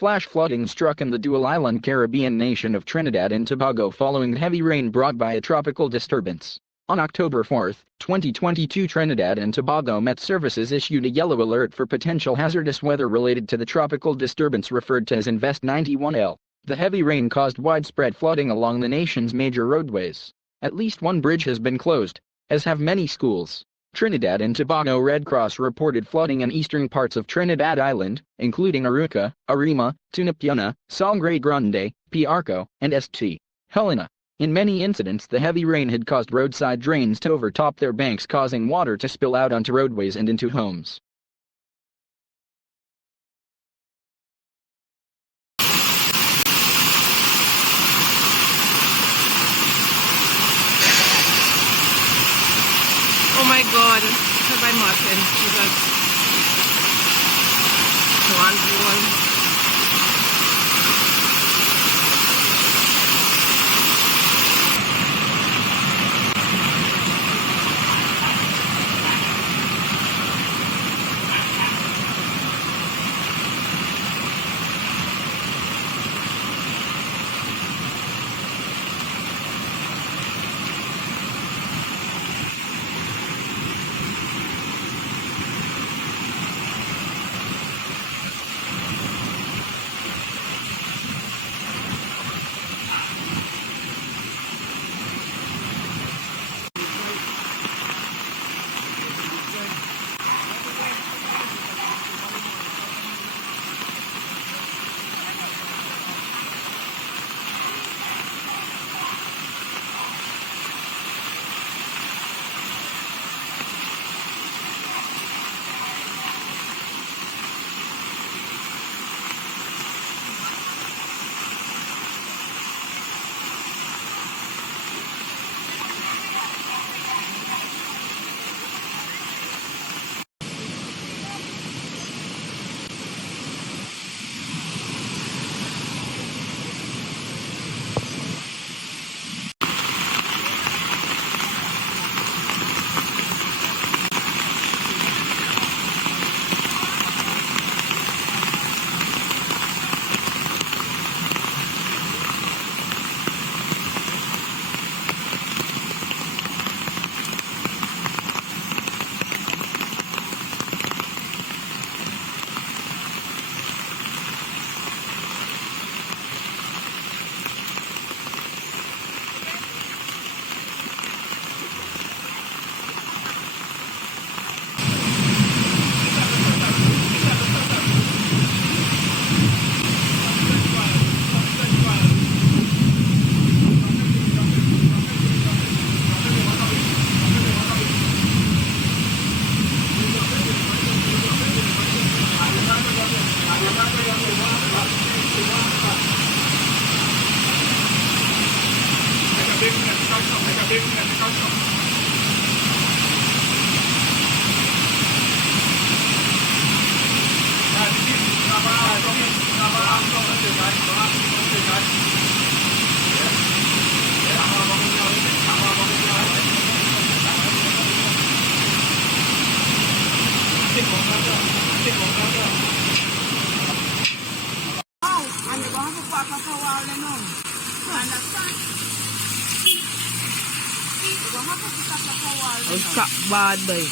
Flash flooding struck in the dual-island Caribbean nation of Trinidad and Tobago following heavy rain brought by a tropical disturbance. On October 4, 2022, Trinidad and Tobago Met Services issued a yellow alert for potential hazardous weather related to the tropical disturbance referred to as Invest 91L. The heavy rain caused widespread flooding along the nation's major roadways. At least one bridge has been closed, as have many schools. Trinidad and Tobago Red Cross reported flooding in eastern parts of Trinidad Island, including Aruca, Arima, Tunapuna, Sangre Grande, Piarco, and St. Helena. In many incidents, the heavy rain had caused roadside drains to overtop their banks, causing water to spill out onto roadways and into homes. Oh my God, have I Martin? Jesus. One. Bad boy.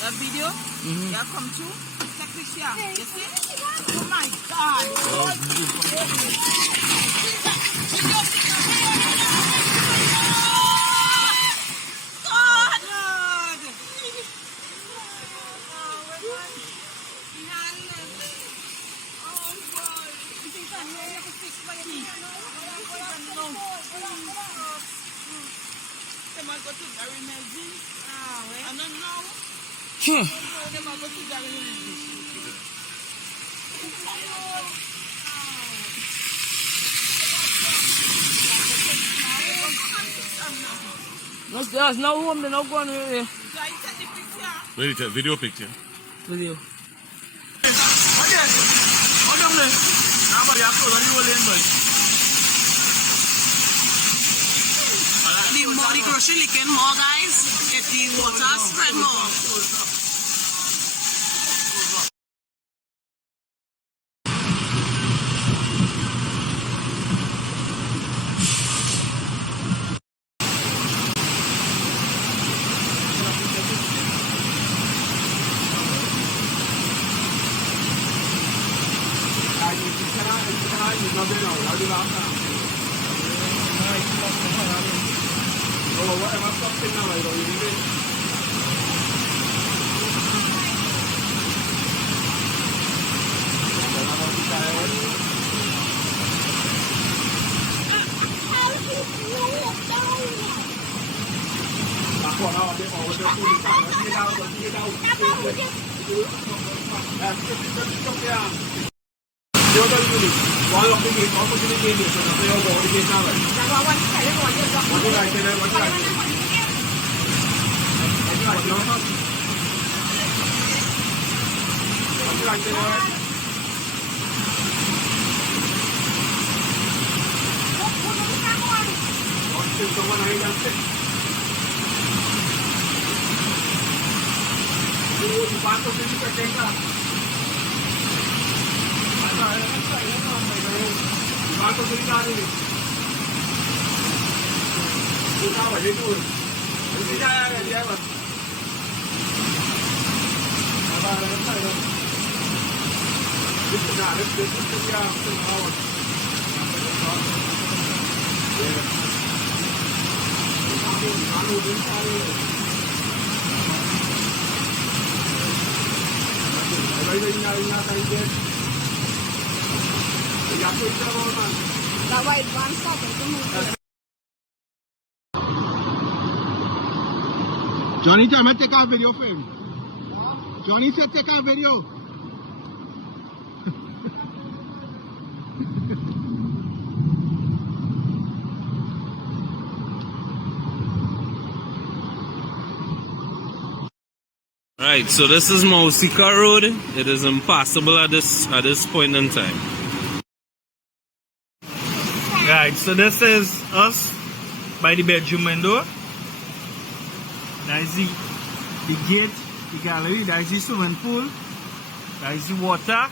That video? Yeah, come through. Take picture. You see? Oh my God. God. There's no room, they're not going away. Ready to video picture? Video. The grocery leaking more, guys. If the water spread more. Johnny, tell me take a video for him. Johnny said take a video. Right, so this is Mausika Road. It is impassable at this point in time. Right, so this is us by the bedroom window. That is the gate, the gallery, that is the swimming pool, that is the water.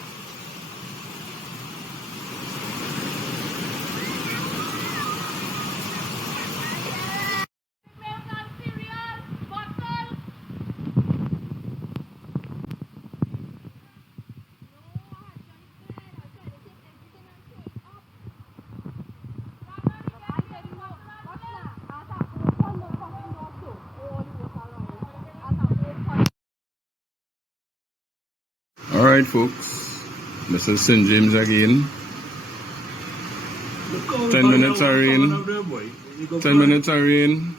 Alright folks, this is St. James again. 10 minutes of rain. 10 minutes of rain.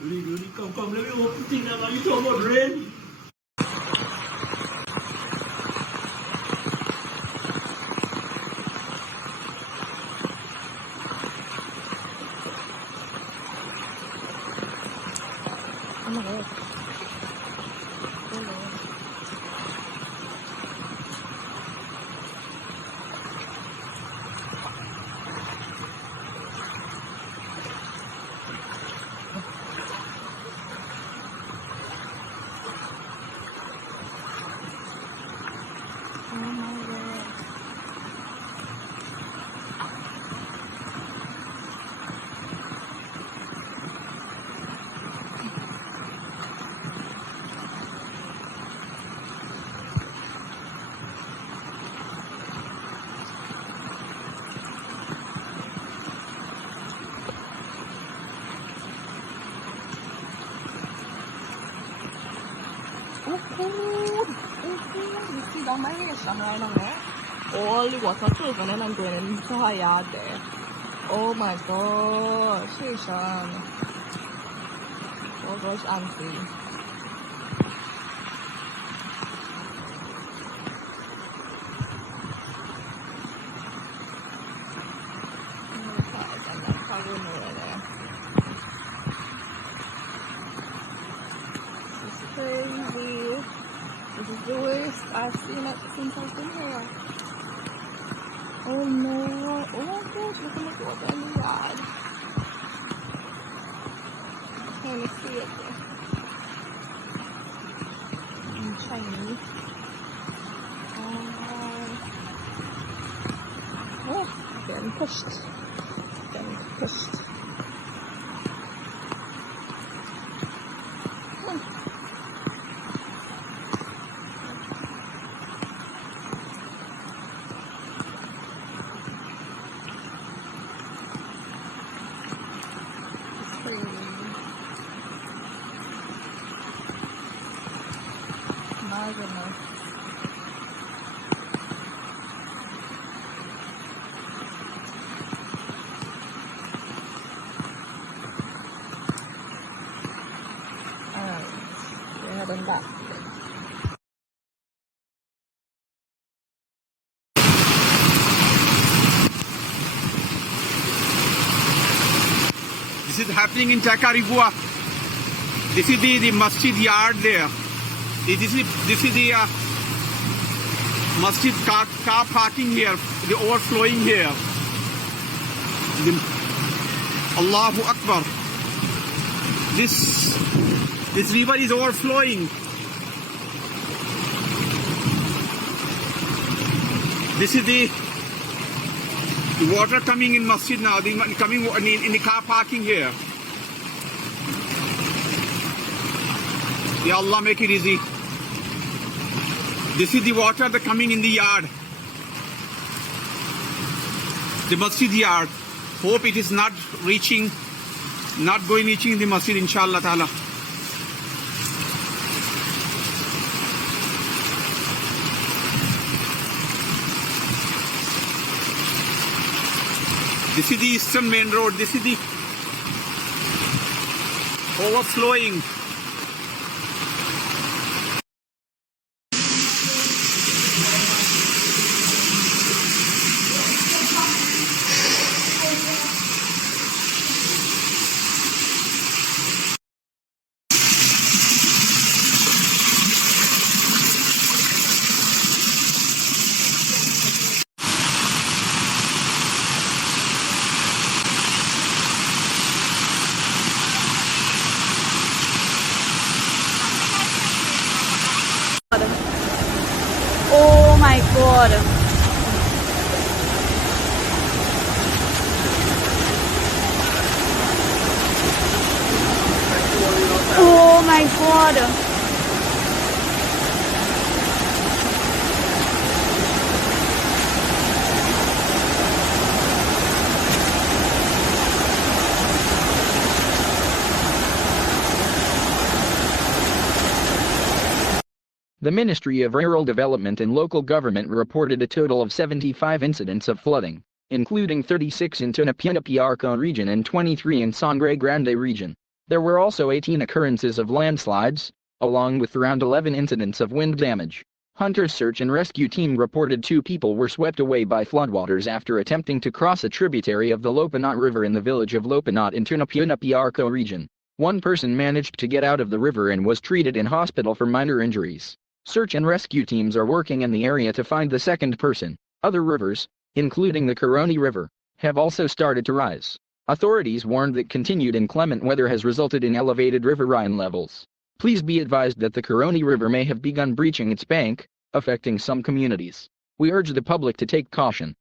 You see down my way, right on there. All the water flows and then I'm going into her yard there. Oh my gosh, hey Sean. Oh gosh, Auntie. Crazy. This is the worst I've seen it since I've been here. Oh no. Oh gosh, look at the water in the yard. Can you see it? In Chinese. Oh, getting pushed. Getting pushed. my goodness. Alright, we're heading back. This is happening in Takaribua. This is the masjid yard there. This is the masjid car parking here, the overflowing here. Allahu Akbar. This river is overflowing. This is the water coming in masjid now, coming in the car parking here. Ya Allah, make it easy. This is the water that coming in the yard. The masjid yard. Hope it is not reaching the masjid, inshallah ta'ala. This is the eastern main road. This is the overflowing. Oh my god. Oh my god. The Ministry of Rural Development and Local Government reported a total of 75 incidents of flooding, including 36 in Trinidad region and 23 in Sangre Grande region. There were also 18 occurrences of landslides, along with around 11 incidents of wind damage. Hunter's search and rescue team reported 2 people were swept away by floodwaters after attempting to cross a tributary of the Lopinot River in the village of Lopinot in Trinidad region. 1 person managed to get out of the river and was treated in hospital for minor injuries. Search and rescue teams are working in the area to find the second person. Other rivers, including the Caroni River, have also started to rise. Authorities warned that continued inclement weather has resulted in elevated riverine levels. Please be advised that the Caroni River may have begun breaching its bank, affecting some communities. We urge the public to take caution.